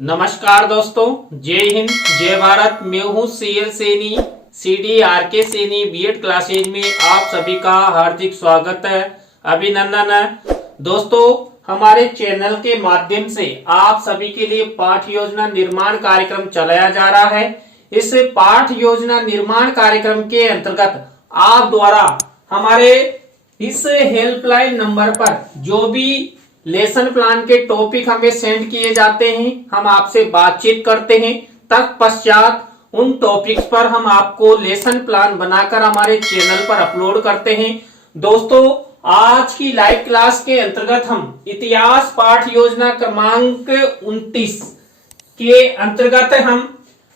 नमस्कार दोस्तों, जय हिंद जय भारत। मैं हूँ CL Saini, CD RK Saini BEd classes में आप सभी का हार्दिक स्वागत है, अभिनंदन है। दोस्तों, हमारे चैनल के माध्यम से आप सभी के लिए पाठ योजना निर्माण कार्यक्रम चलाया जा रहा है। इस पाठ योजना निर्माण कार्यक्रम के अंतर्गत आप द्वारा हमारे इस हेल्पलाइन नंबर पर जो भी लेसन प्लान के टॉपिक हमें सेंड किए जाते हैं, हम आपसे बातचीत करते हैं। तत्पश्चात उन टॉपिक्स पर हम आपको लेसन प्लान बनाकर हमारे चैनल पर अपलोड करते हैं। दोस्तों, आज की लाइव क्लास के अंतर्गत हम इतिहास पाठ योजना क्रमांक 29 के अंतर्गत हम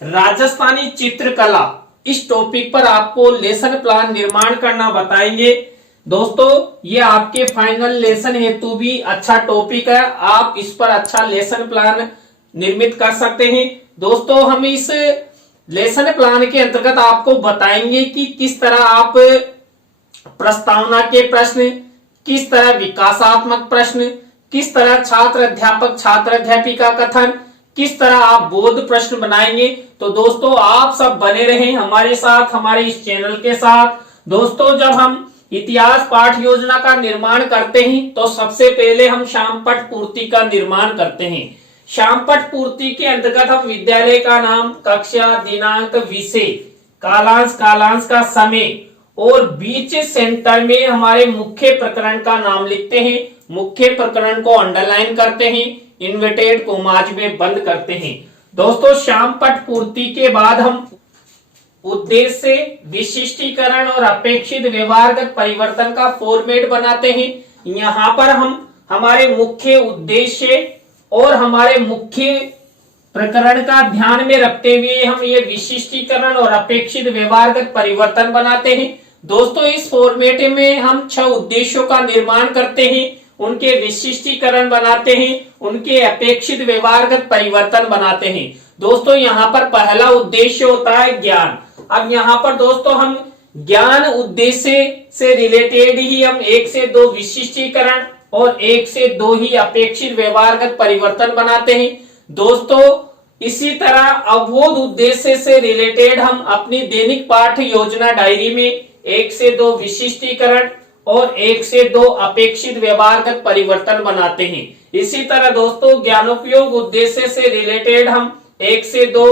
राजस्थानी चित्रकला इस टॉपिक पर आपको लेसन प्लान निर्माण करना बताएंगे। दोस्तों, ये आपके फाइनल लेसन हेतु भी अच्छा टॉपिक है, आप इस पर अच्छा लेसन प्लान निर्मित कर सकते हैं। दोस्तों, हम इस लेसन प्लान के अंतर्गत आपको बताएंगे कि किस तरह आप प्रस्तावना के प्रश्न, किस तरह विकासात्मक प्रश्न, किस तरह छात्र अध्यापक छात्र अध्यापिका कथन, किस तरह आप बोध प्रश्न बनाएंगे। तो दोस्तों, आप सब बने रहें हमारे साथ, हमारे इस चैनल के साथ। दोस्तों, जब हम इतिहास पाठ योजना का निर्माण करते हैं तो सबसे पहले हम शामपट पूर्ति का निर्माण करते हैं। शामपट पूर्ति के अंतर्गत हम विद्यालय का नाम, कक्षा, दिनांक, विषय, कालांश का समय और बीच सेंटर में हमारे मुख्य प्रकरण का नाम लिखते हैं। मुख्य प्रकरण को अंडरलाइन करते हैं, इन्वर्टेड कोमाज में बंद करते हैं। दोस्तों, शामपट पूर्ति के बाद हम उद्देश्य, विशिष्टीकरण और अपेक्षित व्यवहारगत परिवर्तन का फॉर्मेट बनाते हैं। यहाँ पर हम हमारे मुख्य उद्देश्य और हमारे मुख्य प्रकरण का ध्यान में रखते हुए हम ये विशिष्टीकरण और अपेक्षित व्यवहारगत परिवर्तन बनाते हैं। दोस्तों, इस फॉर्मेट में हम 6 उद्देश्यों का निर्माण करते हैं, उनके विशिष्टीकरण बनाते हैं, उनके अपेक्षित व्यवहारगत परिवर्तन बनाते हैं। दोस्तों, यहाँ पर पहला उद्देश्य होता है ज्ञान। अब यहाँ पर दोस्तों हम ज्ञान उद्देश्य से रिलेटेड ही हम 1 से 2 विशिष्टीकरण और 1 से 2 ही अपेक्षित व्यवहारगत परिवर्तन बनाते हैं। दोस्तों, इसी तरह अवबोध उद्देश्य से रिलेटेड हम अपनी दैनिक पाठ योजना डायरी में 1 से 2 विशिष्टीकरण और 1 से 2 अपेक्षित व्यवहारगत परिवर्तन बनाते हैं। इसी तरह दोस्तों, ज्ञानोपयोग उद्देश्य से रिलेटेड हम 1 से 2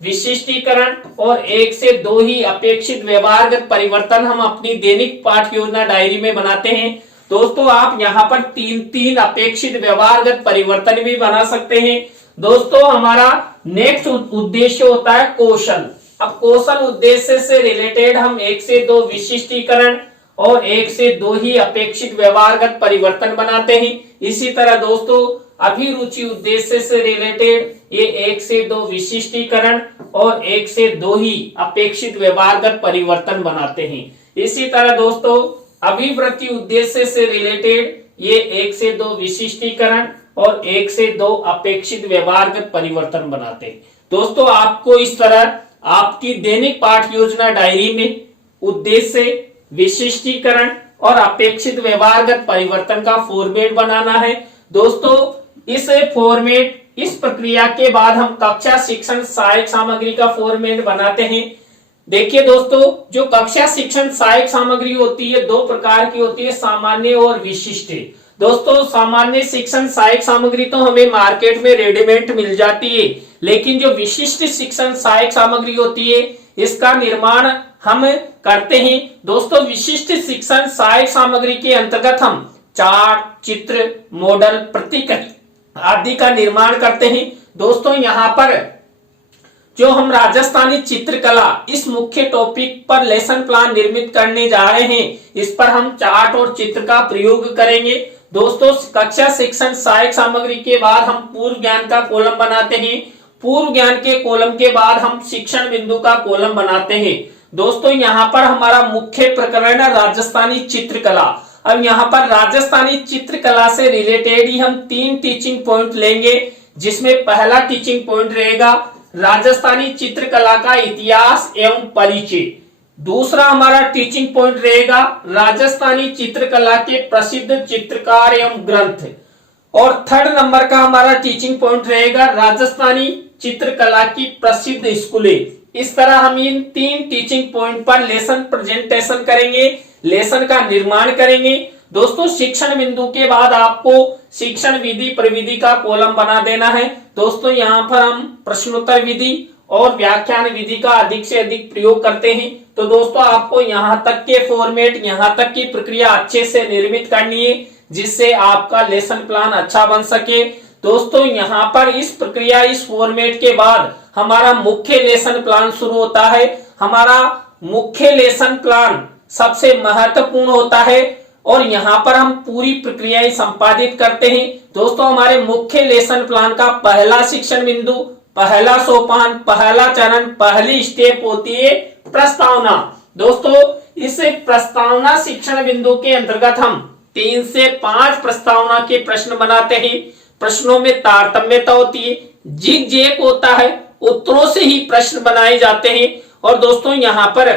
विशिष्टीकरण और 1 से 2 ही अपेक्षित व्यवहारगत परिवर्तन हम अपनी दैनिक पाठ योजना डायरी में बनाते हैं। दोस्तों, आप यहाँ पर 3-3 अपेक्षित व्यवहारगत परिवर्तन भी बना सकते हैं। दोस्तों, हमारा नेक्स्ट उद्देश्य होता है कौशल। अब कौशल उद्देश्य से रिलेटेड हम 1 से 2 विशिष्टीकरण और 1 से 2 ही अपेक्षित व्यवहारगत परिवर्तन बनाते हैं। इसी तरह दोस्तों, अभिरुचि उद्देश्य से रिलेटेड ये 1 से 2 विशिष्टीकरण और 1 से 2 ही अपेक्षित व्यवहारगत परिवर्तन बनाते हैं। इसी तरह दोस्तों, अभिवृत्ति उद्देश्य से रिलेटेड ये 1 से 2 विशिष्टीकरण और 1 से 2 अपेक्षित व्यवहारगत परिवर्तन बनाते हैं। दोस्तों, आपको इस तरह आपकी दैनिक पाठ योजना डायरी में उद्देश्य, विशिष्टीकरण और अपेक्षित व्यवहारगत परिवर्तन का फॉर्मेट बनाना है। दोस्तों, इस फॉर्मेट, इस प्रक्रिया के बाद हम कक्षा शिक्षण सहायक सामग्री का फॉर्मेट बनाते हैं। देखिए दोस्तों, जो कक्षा शिक्षण सहायक सामग्री होती है 2 प्रकार की होती है, सामान्य और विशिष्ट। दोस्तों, सामान्य शिक्षण सहायक सामग्री तो हमें मार्केट में रेडीमेड मिल जाती है, लेकिन जो विशिष्ट शिक्षण सहायक सामग्री होती है इसका निर्माण हम करते हैं। दोस्तों, विशिष्ट शिक्षण सहायक सामग्री के अंतर्गत हम चार्ट, चित्र, मॉडल, प्रतीक आदि का निर्माण करते हैं। दोस्तों, यहाँ पर जो हम राजस्थानी चित्रकला इस मुख्य टॉपिक पर लेसन प्लान निर्मित करने जा रहे हैं, इस पर हम चार्ट और चित्र का प्रयोग करेंगे। दोस्तों, कक्षा शिक्षण सहायक सामग्री के बाद हम पूर्व ज्ञान का कॉलम बनाते हैं। पूर्व ज्ञान के कॉलम के बाद हम शिक्षण बिंदु का कॉलम बनाते हैं। दोस्तों, यहाँ पर हमारा मुख्य प्रकरण है राजस्थानी चित्रकला। अब यहाँ पर राजस्थानी चित्रकला से रिलेटेड ही हम 3 टीचिंग पॉइंट लेंगे, जिसमें पहला टीचिंग पॉइंट रहेगा राजस्थानी चित्रकला का इतिहास एवं परिचय। दूसरा हमारा टीचिंग पॉइंट रहेगा राजस्थानी चित्रकला के प्रसिद्ध चित्रकार एवं ग्रंथ। और थर्ड नंबर का हमारा टीचिंग पॉइंट रहेगा राजस्थानी चित्रकला की प्रसिद्ध स्कूलें। इस तरह हम इन 3 टीचिंग पॉइंट पर लेसन प्रेजेंटेशन करेंगे, लेसन का निर्माण करेंगे। दोस्तों शिक्षण बिंदु के बाद आपको शिक्षण विधि प्रविधि का कॉलम बना देना है। दोस्तों यहाँ पर हम प्रश्नोत्तर विधि और व्याख्यान विधि का अधिक से अधिक प्रयोग करते हैं। तो दोस्तों आपको यहाँ तक के फॉर्मेट, यहाँ तक की प्रक्रिया अच्छे से निर्मित करनी है, जिससे आपका लेसन प्लान अच्छा बन सके। दोस्तों यहाँ पर इस प्रक्रिया, इस फॉर्मेट के बाद हमारा मुख्य लेसन प्लान शुरू होता है। हमारा मुख्य लेसन प्लान सबसे महत्वपूर्ण होता है और यहाँ पर हम पूरी प्रक्रियाएं संपादित करते हैं। दोस्तों हमारे मुख्य लेसन प्लान का पहला शिक्षण बिंदु, पहला सोपान, पहला चरण, पहली स्टेप होती है प्रस्तावना। दोस्तों इस प्रस्तावना शिक्षण बिंदु के अंतर्गत हम 3 से 5 प्रस्तावना के प्रश्न बनाते हैं। प्रश्नों में तारतम्यता होती है, जिग जैग होता है, उत्तरों से ही प्रश्न बनाए जाते हैं। और दोस्तों यहाँ पर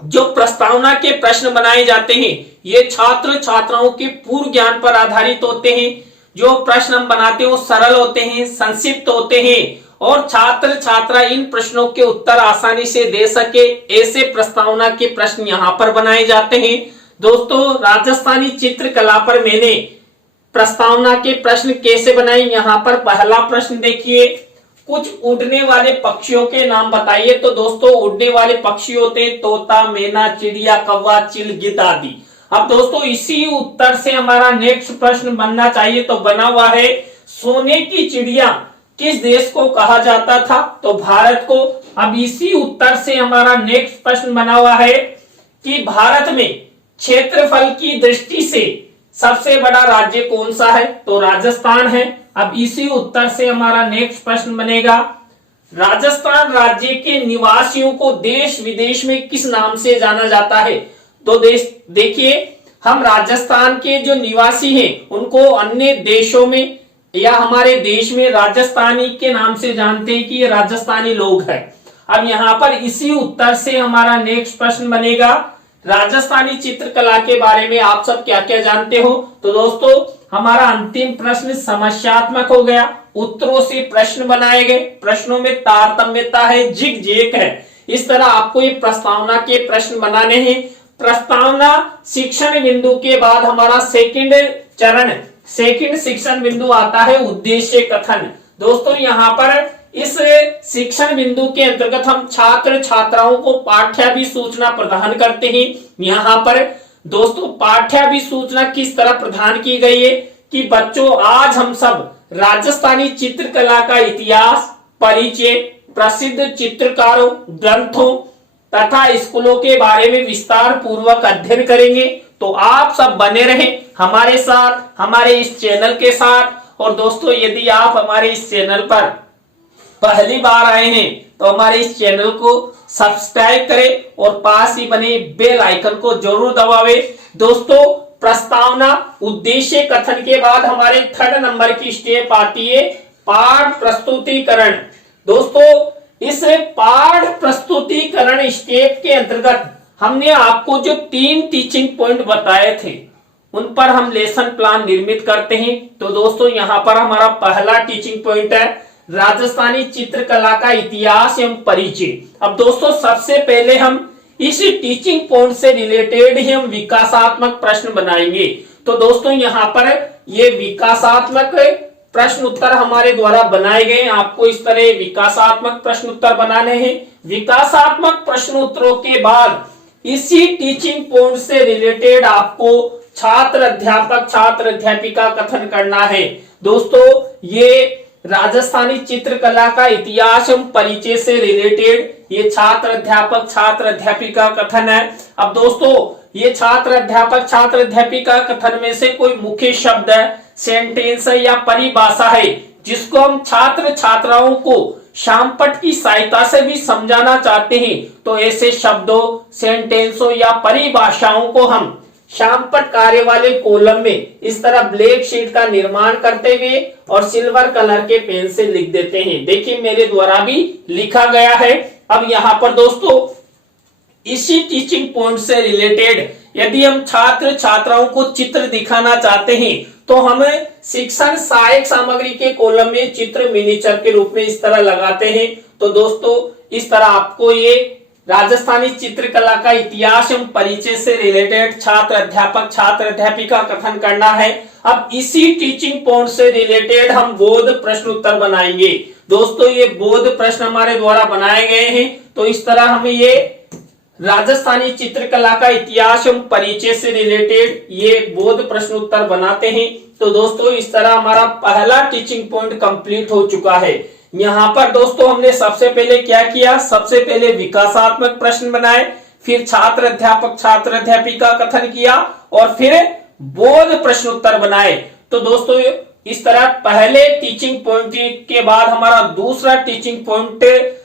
जो प्रस्तावना के प्रश्न बनाए जाते हैं ये छात्र छात्राओं के पूर्व ज्ञान पर आधारित होते हैं। जो प्रश्न हम बनाते हैं वो सरल होते हैं, संक्षिप्त होते हैं और छात्र छात्रा इन प्रश्नों के उत्तर आसानी से दे सके, ऐसे प्रस्तावना के प्रश्न यहाँ पर बनाए जाते हैं। दोस्तों राजस्थानी चित्रकला पर मैंने प्रस्तावना के प्रश्न कैसे बनाए, यहाँ पर पहला प्रश्न देखिए, कुछ उड़ने वाले पक्षियों के नाम बताइए। तो दोस्तों उड़ने वाले पक्षी होते हैं तोता, मैना, चिड़िया, कौवा, चिल, गिद्ध आदि। अब दोस्तों इसी उत्तर से हमारा नेक्स्ट प्रश्न बनना चाहिए, तो बना हुआ है सोने की चिड़िया किस देश को कहा जाता था, तो भारत को। अब इसी उत्तर से हमारा नेक्स्ट प्रश्न बना हुआ है कि भारत में क्षेत्रफल की दृष्टि से सबसे बड़ा राज्य कौन सा है, तो राजस्थान है। अब इसी उत्तर से हमारा नेक्स्ट प्रश्न बनेगा, राजस्थान राज्य के निवासियों को देश विदेश में किस नाम से जाना जाता है। तो देखिए हम राजस्थान के जो निवासी हैं उनको अन्य देशों में या हमारे देश में राजस्थानी के नाम से जानते हैं कि ये राजस्थानी लोग हैं। अब यहाँ पर इसी उत्तर से हमारा नेक्स्ट प्रश्न बनेगा, राजस्थानी चित्रकला के बारे में आप सब क्या क्या जानते हो। तो दोस्तों हमारा अंतिम प्रश्न समस्यात्मक हो गया, उत्तरों से प्रश्न बनाए गए, प्रश्नों में तारतम्यता है, जिग जैग है। इस तरह आपको ये प्रस्तावना के प्रश्न बनाने हैं। प्रस्तावना शिक्षण बिंदु के बाद हमारा सेकंड चरण, सेकंड शिक्षण बिंदु आता है उद्देश्य कथन। दोस्तों यहाँ पर इस शिक्षण बिंदु के अंतर्गत हम छात्र छात्राओं को पाठ्याभिसूचना प्रदान करते हैं। यहाँ पर दोस्तों पाठ्याभिसूचना किस तरह प्रदान की गई है कि बच्चों आज हम सब राजस्थानी चित्रकला का इतिहास, परिचय, प्रसिद्ध चित्रकारों, ग्रंथों तथा स्कूलों के बारे में विस्तार पूर्वक अध्ययन करेंगे। तो आप सब बने रहें हमारे साथ, हमारे इस चैनल के साथ। और दोस्तों यदि आप हमारे इस चैनल पर पहली बार आए हैं तो हमारे इस चैनल को सब्सक्राइब करें और पास ही बने बेल आइकन को जरूर दबावें। दोस्तों प्रस्तावना उद्देश्य कथन के बाद हमारे थर्ड नंबर की स्टेप आती है पाठ प्रस्तुतिकरण। दोस्तों इस पाठ प्रस्तुतिकरण स्टेप के अंतर्गत हमने आपको जो 3 टीचिंग पॉइंट बताए थे उन पर हम लेसन प्लान निर्मित करते हैं। तो दोस्तों यहाँ पर हमारा पहला टीचिंग पॉइंट है राजस्थानी चित्रकला का इतिहास एवं परिचय। अब दोस्तों सबसे पहले हम इस टीचिंग पॉइंट से रिलेटेड ही हम विकासात्मक प्रश्न बनाएंगे। तो दोस्तों यहाँ पर ये विकासात्मक प्रश्न उत्तर हमारे द्वारा बनाए गए। आपको इस तरह विकासात्मक प्रश्न उत्तर बनाने हैं। विकासात्मक प्रश्न उत्तरों के बाद इसी टीचिंग पॉइंट से रिलेटेड आपको छात्र अध्यापक छात्र अध्यापिका कथन करना है। दोस्तों ये राजस्थानी चित्रकला का इतिहास एवं परिचय से रिलेटेड ये छात्र अध्यापक छात्र अध्यापिका कथन है। अब दोस्तों ये छात्र अध्यापक छात्र अध्यापिका कथन में से कोई मुख्य शब्द है, सेंटेंस है या परिभाषा है जिसको हम छात्र छात्राओं को शामपट की सहायता से भी समझाना चाहते हैं, तो ऐसे शब्दों, सेंटेंसों या परिभाषाओं को हम शामपट कार्य वाले कॉलम में इस तरह ब्लैक शीट का निर्माण करते हुए और सिल्वर कलर के पेन से लिख देते हैं। देखिए मेरे द्वारा भी लिखा गया है। अब यहाँ पर दोस्तों इसी टीचिंग पॉइंट से रिलेटेड यदि हम छात्र छात्राओं को चित्र दिखाना चाहते हैं तो हम शिक्षण सहायक सामग्री के कॉलम में चित्र मिनीचर के रूप में इस तरह लगाते हैं। तो दोस्तों इस तरह आपको ये राजस्थानी चित्रकला का इतिहास एवं परिचय से रिलेटेड छात्र अध्यापक छात्र अध्यापिका कथन करना है। अब इसी टीचिंग पॉइंट से रिलेटेड हम बोध प्रश्न उत्तर बनाएंगे। दोस्तों ये बोध प्रश्न हमारे द्वारा बनाए गए हैं। तो इस तरह हमें ये राजस्थानी चित्रकला का इतिहास एवं परिचय से रिलेटेड ये बोध प्रश्न उत्तर बनाते हैं। तो दोस्तों इस तरह हमारा पहला टीचिंग पॉइंट कंप्लीट हो चुका है। यहाँ पर दोस्तों हमने सबसे पहले क्या किया, सबसे पहले विकासात्मक प्रश्न बनाए, फिर छात्र अध्यापक छात्र अध्यापिका कथन किया और फिर बोध प्रश्न उत्तर बनाए। तो दोस्तों इस तरह पहले टीचिंग पॉइंट के बाद हमारा दूसरा टीचिंग पॉइंट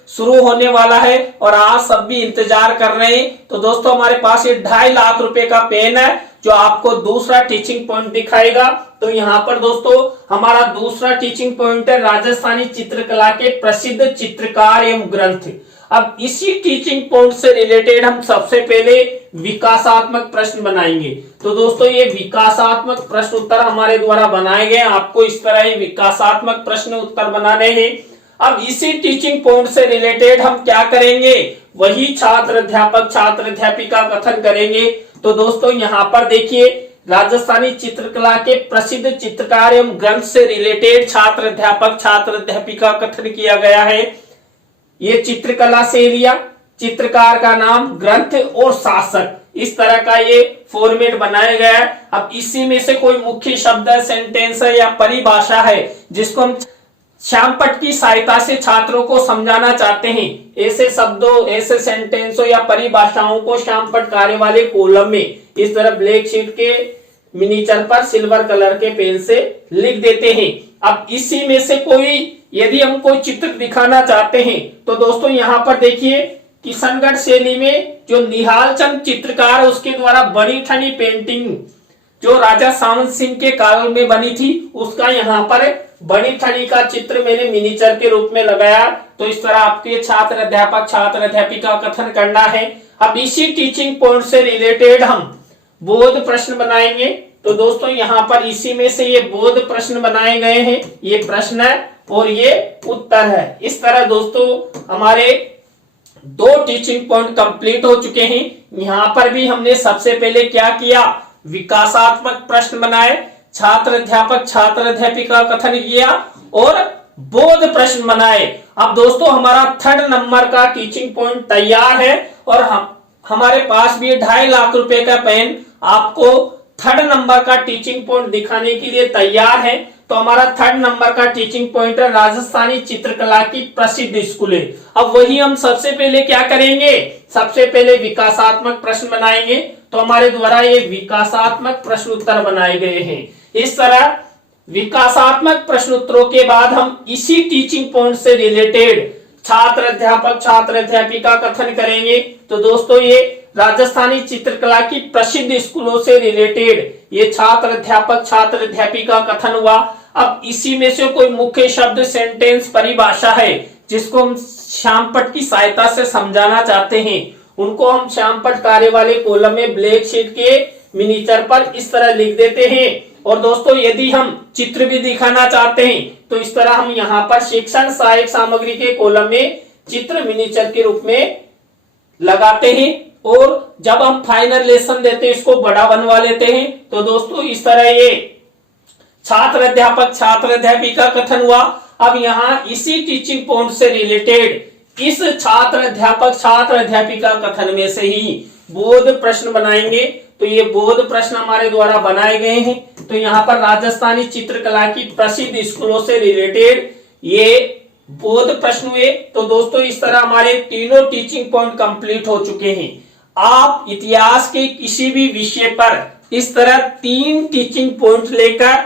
शुरू होने वाला है और आज सब भी इंतजार कर रहे हैं। तो दोस्तों हमारे पास ये 2.5 लाख रुपए का पेन है जो आपको दूसरा टीचिंग पॉइंट दिखाएगा। तो यहाँ पर दोस्तों हमारा दूसरा टीचिंग पॉइंट है राजस्थानी चित्रकला के प्रसिद्ध चित्रकार एवं ग्रंथ। अब इसी टीचिंग पॉइंट से रिलेटेड हम सबसे पहले विकासात्मक प्रश्न बनाएंगे। तो दोस्तों ये विकासात्मक प्रश्न उत्तर हमारे द्वारा बनाए गए, आपको इस तरह ये विकासात्मक प्रश्न उत्तर बनाने हैं। अब इसी टीचिंग पॉइंट से रिलेटेड हम क्या करेंगे, वही छात्र अध्यापक छात्र अध्यापिका कथन करेंगे। तो दोस्तों यहाँ पर देखिए राजस्थानी चित्रकला के प्रसिद्ध चित्रकार एवं ग्रंथ से रिलेटेड छात्र अध्यापक छात्र अध्यापिका कथन किया गया है। ये चित्रकला से लिया, चित्रकार का नाम, ग्रंथ और शासक, इस तरह का ये फॉर्मेट बनाया गया है। अब इसी में से कोई मुख्य शब्द है, सेंटेंस है या परिभाषा है जिसको हम श्यामपट्ट की सहायता से छात्रों को समझाना चाहते हैं। ऐसे शब्दों ऐसे सेंटेंसों या परिभाषाओं को श्यामपट्ट कार्य वाले कॉलम में इस तरह ब्लैक शीट के मिनीचर पर सिल्वर कलर के पेन से लिख देते हैं। अब इसी में से कोई यदि हम कोई चित्र दिखाना चाहते हैं तो दोस्तों यहाँ पर देखिए किशनगढ़ शैली में जो निहाल चंद चित्रकार उसके द्वारा बनी ठनी पेंटिंग जो राजा सावंत सिंह के काल में बनी थी उसका यहाँ पर बनी ठनी का चित्र मैंने मिनीचर के रूप में लगाया। तो इस तरह आपके छात्र अध्यापक छात्र अध्यापिका कथन करना है। अब इसी टीचिंग पॉइंट से रिलेटेड हम बोध प्रश्न बनाएंगे। तो दोस्तों यहाँ पर इसी में से ये बोध प्रश्न बनाए गए हैं, ये प्रश्न है और ये उत्तर है। इस तरह दोस्तों हमारे 2 टीचिंग पॉइंट कंप्लीट हो चुके हैं। यहाँ पर भी हमने सबसे पहले क्या किया, विकासात्मक प्रश्न बनाए, छात्र अध्यापक छात्र अध्यापिका कथन किया और बोध प्रश्न बनाए। अब दोस्तों हमारा 3rd नंबर का टीचिंग पॉइंट तैयार है और हमारे पास भी 2.5 लाख रुपए का पेन आपको 3rd नंबर का टीचिंग पॉइंट दिखाने के लिए तैयार है। तो हमारा 3rd नंबर का टीचिंग पॉइंट है राजस्थानी चित्रकला की प्रसिद्ध स्कूलें। अब वही हम सबसे पहले क्या करेंगे, सबसे पहले विकासात्मक प्रश्न बनाएंगे। तो हमारे द्वारा ये विकासात्मक प्रश्न उत्तर बनाए गए हैं। इस तरह विकासात्मक प्रश्न उत्तरों के बाद हम इसी टीचिंग पॉइंट से रिलेटेड छात्र अध्यापक छात्र अध्यापिका कथन करेंगे। तो दोस्तों ये राजस्थानी चित्रकला की प्रसिद्ध स्कूलों से रिलेटेड ये छात्र अध्यापक छात्र अध्यापिका कथन हुआ। अब इसी में से कोई मुख्य शब्द सेंटेंस परिभाषा है जिसको हम श्यामपट्ट की सहायता से समझाना चाहते हैं, उनको हम श्यामपट्ट कार्य वाले कॉलम में ब्लैक शीट के मिनीचर पर इस तरह लिख देते हैं। और दोस्तों यदि हम चित्र भी दिखाना चाहते हैं तो इस तरह हम यहाँ पर शिक्षण सहायक सामग्री के कॉलम में चित्र मिनीचर के रूप में लगाते हैं और जब हम फाइनल लेसन देते हैं इसको बड़ा बनवा लेते हैं। तो दोस्तों इस तरह ये छात्र अध्यापक छात्र अध्यापिका कथन हुआ। अब यहाँ इसी टीचिंग पॉइंट से रिलेटेड इस छात्र अध्यापक छात्र अध्यापिका कथन में से ही बोध प्रश्न बनाएंगे। तो ये बोध प्रश्न हमारे द्वारा बनाए गए हैं। तो यहाँ पर राजस्थानी चित्रकला की प्रसिद्ध स्कूलों से रिलेटेड ये बोध प्रश्न हुए। तो दोस्तों इस तरह हमारे तीनों टीचिंग पॉइंट कंप्लीट हो चुके हैं। आप इतिहास के किसी भी विषय पर इस तरह 3 टीचिंग पॉइंट लेकर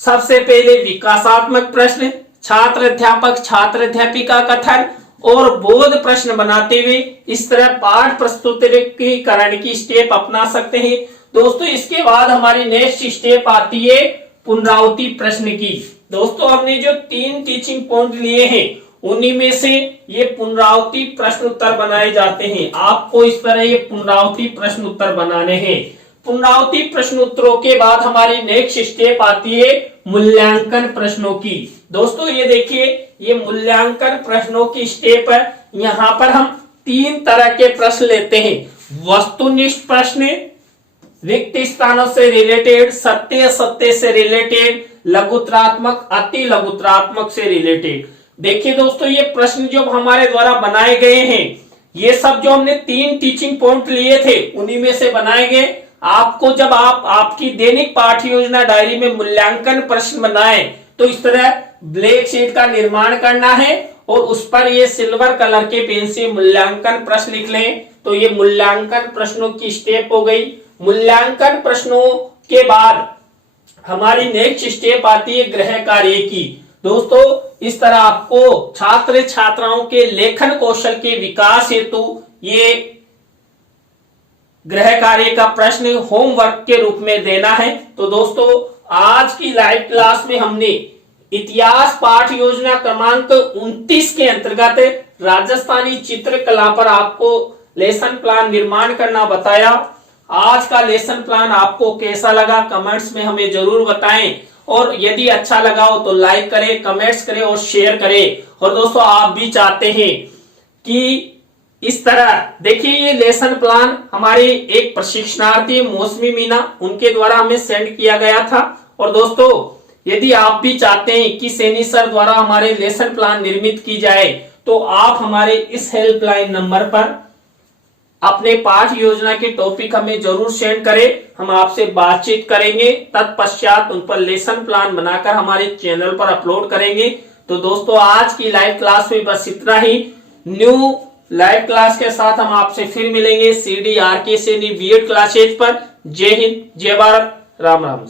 सबसे पहले विकासात्मक प्रश्न, छात्र अध्यापक छात्र अध्यापिका कथन और बोध प्रश्न बनाते हुए इस तरह पाठ प्रस्तुतिकरण की स्टेप अपना सकते हैं। दोस्तों इसके बाद हमारी नेक्स्ट स्टेप आती है पुनरावृत्ति प्रश्न की। दोस्तों हमने जो 3 टीचिंग पॉइंट लिए हैं उन्हीं में से ये पुनरावृत्ति प्रश्न उत्तर बनाए जाते हैं। आपको इस तरह ये पुनरावृत्ति प्रश्न उत्तर बनाने हैं। पुनरावृत्ति प्रश्नोत्तरों के बाद हमारी नेक्स्ट स्टेप आती है मूल्यांकन प्रश्नों की। दोस्तों ये देखिए, ये मूल्यांकन प्रश्नों की स्टेप है। यहां पर हम 3 तरह के प्रश्न लेते हैं, वस्तुनिष्ठ प्रश्न, रिक्त स्थानों से रिलेटेड, सत्य असत्य से रिलेटेड, लघुत्रात्मक अति लघुत्रात्मक से रिलेटेड। देखिए दोस्तों, ये प्रश्न जो हमारे द्वारा बनाए गए हैं, ये सब जो हमने 3 टीचिंग पॉइंट लिए थे उन्हीं में से बनाए गए। आपको जब आपकी दैनिक पाठ्य योजना डायरी में मूल्यांकन प्रश्न बनाए तो इस तरह ब्लैक शीट का निर्माण करना है और उस पर ये सिल्वर कलर के पेन से मूल्यांकन प्रश्न लिख लें। तो ये मूल्यांकन प्रश्नों की स्टेप हो गई। मूल्यांकन प्रश्नों के बाद हमारी नेक्स्ट स्टेप आती है गृह कार्य की। दोस्तों इस तरह आपको छात्र छात्राओं के लेखन कौशल के विकास हेतु ये गृह कार्य का प्रश्न होमवर्क के रूप में देना है। तो दोस्तों आज की लाइव क्लास में हमने इतिहास पाठ योजना क्रमांक 29 के अंतर्गत राजस्थानी चित्रकला पर आपको लेसन प्लान निर्माण करना बताया। आज का लेसन प्लान आपको कैसा लगा कमेंट्स में हमें जरूर बताएं, और यदि अच्छा लगा हो तो लाइक करें, कमेंट्स करें और शेयर करें। और दोस्तों आप भी चाहते हैं कि इस तरह देखिए, ये लेसन प्लान हमारे एक प्रशिक्षणार्थी मौसमी मीना उनके द्वारा हमें सेंड किया गया था। और दोस्तों यदि आप भी चाहते हैं कि सैनी सर द्वारा हमारे लेसन प्लान निर्मित की जाए तो आप हमारे इस हेल्पलाइन नंबर पर अपने पाठ योजना के टॉपिक हमें जरूर सेंड करें। हम आपसे बातचीत करेंगे, तत्पश्चात उन पर लेसन प्लान बनाकर हमारे चैनल पर अपलोड करेंगे। तो दोस्तों आज की लाइव क्लास में बस इतना ही। न्यू लाइव क्लास के साथ हम आपसे फिर मिलेंगे CDRK सैनी बीएड क्लासेज पर। जय हिंद, जय भारत, राम राम।